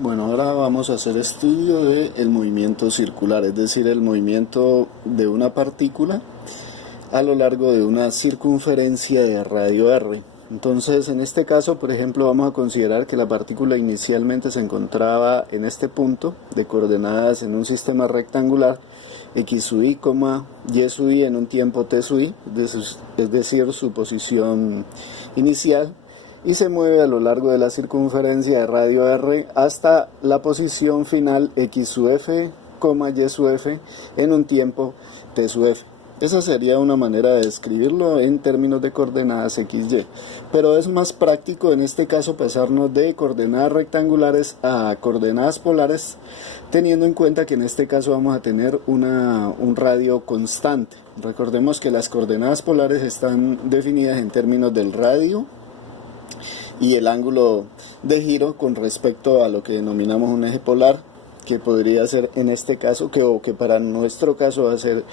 Bueno, ahora vamos a hacer estudio del movimiento circular, es decir, el movimiento de una partícula a lo largo de una circunferencia de radio r. Entonces, en este caso, por ejemplo, vamos a considerar que la partícula inicialmente se encontraba en este punto de coordenadas en un sistema rectangular x sub i, y sub i en un tiempo t sub i, es decir, su posición inicial, y se mueve a lo largo de la circunferencia de radio r hasta la posición final x sub f, y sub f en un tiempo t sub f. Esa sería una manera de describirlo en términos de coordenadas XY, pero es más práctico en este caso pasarnos de coordenadas rectangulares a coordenadas polares, teniendo en cuenta que en este caso vamos a tener un radio constante. Recordemos que las coordenadas polares están definidas en términos del radio y el ángulo de giro con respecto a lo que denominamos un eje polar, que podría ser en este caso, que para nuestro caso va a ser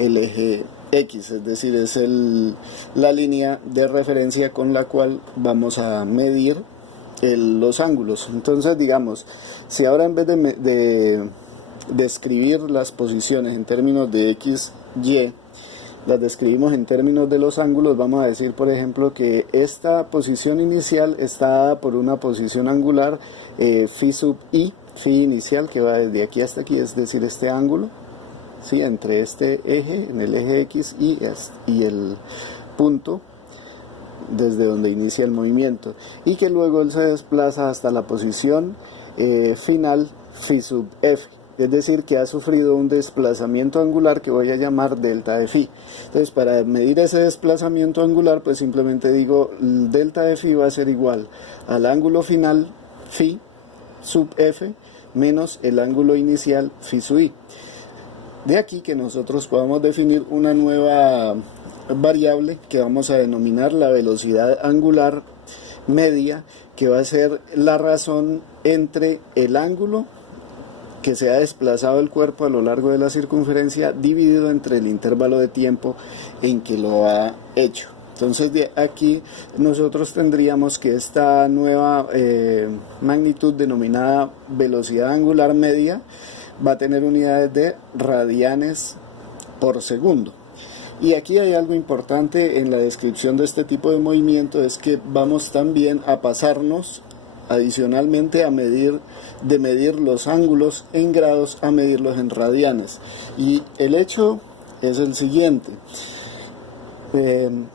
el eje X, es decir, es la línea de referencia con la cual vamos a medir los ángulos. Entonces, digamos, si ahora en vez de describir las posiciones en términos de X, Y, las describimos en términos de los ángulos, vamos a decir, por ejemplo, que esta posición inicial está dada por una posición angular phi sub i, phi inicial, que va desde aquí hasta aquí, es decir, este ángulo, ¿sí?, entre este eje, en el eje X, y el punto desde donde inicia el movimiento, y que luego él se desplaza hasta la posición final phi sub f, es decir, que ha sufrido un desplazamiento angular que voy a llamar delta de phi. Entonces, para medir ese desplazamiento angular, pues simplemente digo, delta de phi va a ser igual al ángulo final phi sub f menos el ángulo inicial phi sub i. De aquí que nosotros podamos definir una nueva variable que vamos a denominar la velocidad angular media, que va a ser la razón entre el ángulo que se ha desplazado el cuerpo a lo largo de la circunferencia dividido entre el intervalo de tiempo en que lo ha hecho. Entonces, de aquí nosotros tendríamos que esta nueva magnitud denominada velocidad angular media va a tener unidades de radianes por segundo. Y aquí hay algo importante en la descripción de este tipo de movimiento, es que vamos también a pasarnos adicionalmente de medir los ángulos en grados a medirlos en radianes. Y el hecho es el siguiente.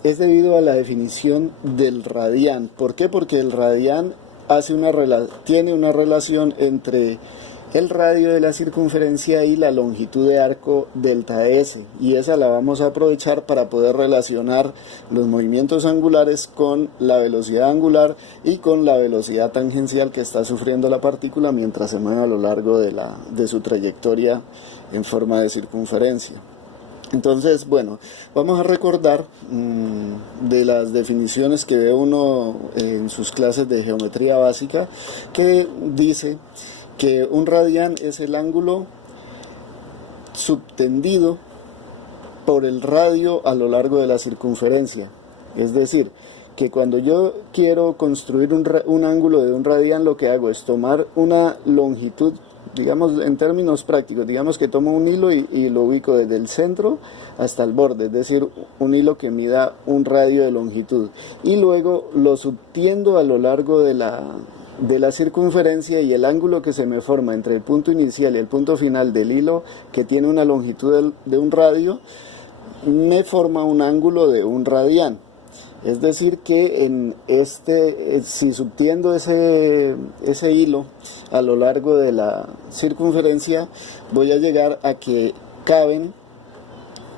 Es debido a la definición del radián. ¿Por qué? Porque el radián tiene una relación entre el radio de la circunferencia y la longitud de arco delta S, y esa la vamos a aprovechar para poder relacionar los movimientos angulares con la velocidad angular y con la velocidad tangencial que está sufriendo la partícula mientras se mueve a lo largo de su trayectoria en forma de circunferencia. Entonces, bueno, vamos a recordar de las definiciones que ve uno en sus clases de geometría básica, que dice que un radián es el ángulo subtendido por el radio a lo largo de la circunferencia. Es decir, que cuando yo quiero construir un ángulo de un radián, lo que hago es tomar una longitud, digamos en términos prácticos, digamos que tomo un hilo y lo ubico desde el centro hasta el borde, es decir, un hilo que mida un radio de longitud, y luego lo subtiendo a lo largo de la circunferencia, y el ángulo que se me forma entre el punto inicial y el punto final del hilo, que tiene una longitud de un radio, me forma un ángulo de un radián. Es decir, que si subtiendo ese hilo a lo largo de la circunferencia, voy a llegar a que caben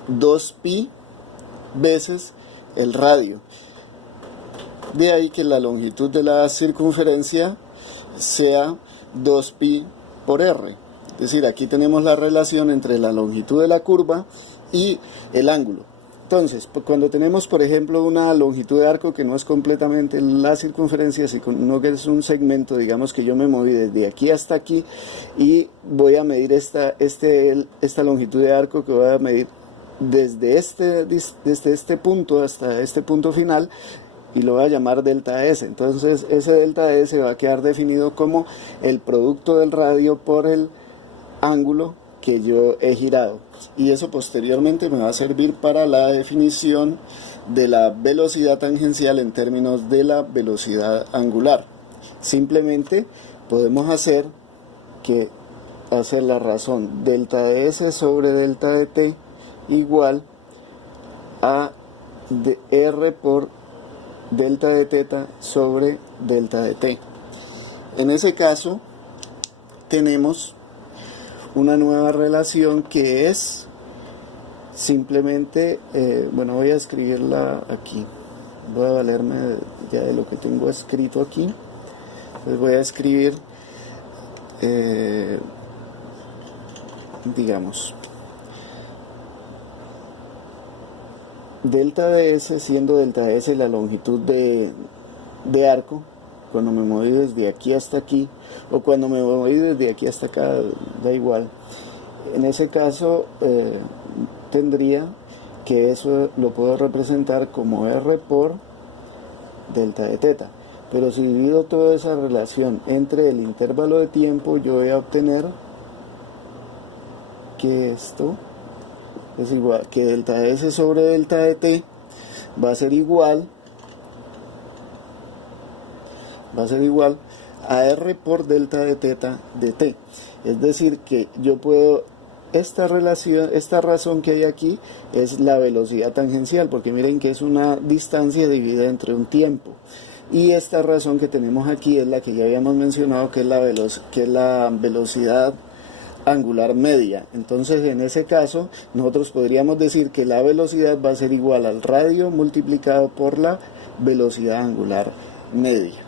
2pi veces el radio. De ahí que la longitud de la circunferencia sea 2pi por r. Es decir, aquí tenemos la relación entre la longitud de la curva y el ángulo. Entonces, cuando tenemos, por ejemplo, una longitud de arco que no es completamente la circunferencia, sino que es un segmento, digamos que yo me moví desde aquí hasta aquí y voy a medir esta longitud de arco, que voy a medir desde este punto hasta este punto final, y lo voy a llamar delta S. Entonces ese delta S va a quedar definido como el producto del radio por el ángulo que yo he girado, y eso posteriormente me va a servir para la definición de la velocidad tangencial en términos de la velocidad angular. Simplemente podemos hacer la razón delta de S sobre delta de T igual a R por delta de teta sobre delta de T. En ese caso tenemos una nueva relación que es simplemente, voy a escribirla aquí, voy a valerme ya de lo que tengo escrito aquí. Les voy a escribir, digamos, delta de S, siendo delta de S la longitud de arco, cuando me moví desde aquí hasta aquí, o cuando me moví desde aquí hasta acá, da igual. En ese caso tendría que eso lo puedo representar como R por delta de teta. Pero si divido toda esa relación entre el intervalo de tiempo, yo voy a obtener que esto es igual, que delta de S sobre delta de T va a ser igual a R por delta de teta de T. Es decir, que yo puedo, esta razón que hay aquí es la velocidad tangencial, porque miren que es una distancia dividida entre un tiempo. Y esta razón que tenemos aquí es la que ya habíamos mencionado, que es la velocidad angular media. Entonces, en ese caso, nosotros podríamos decir que la velocidad va a ser igual al radio multiplicado por la velocidad angular media.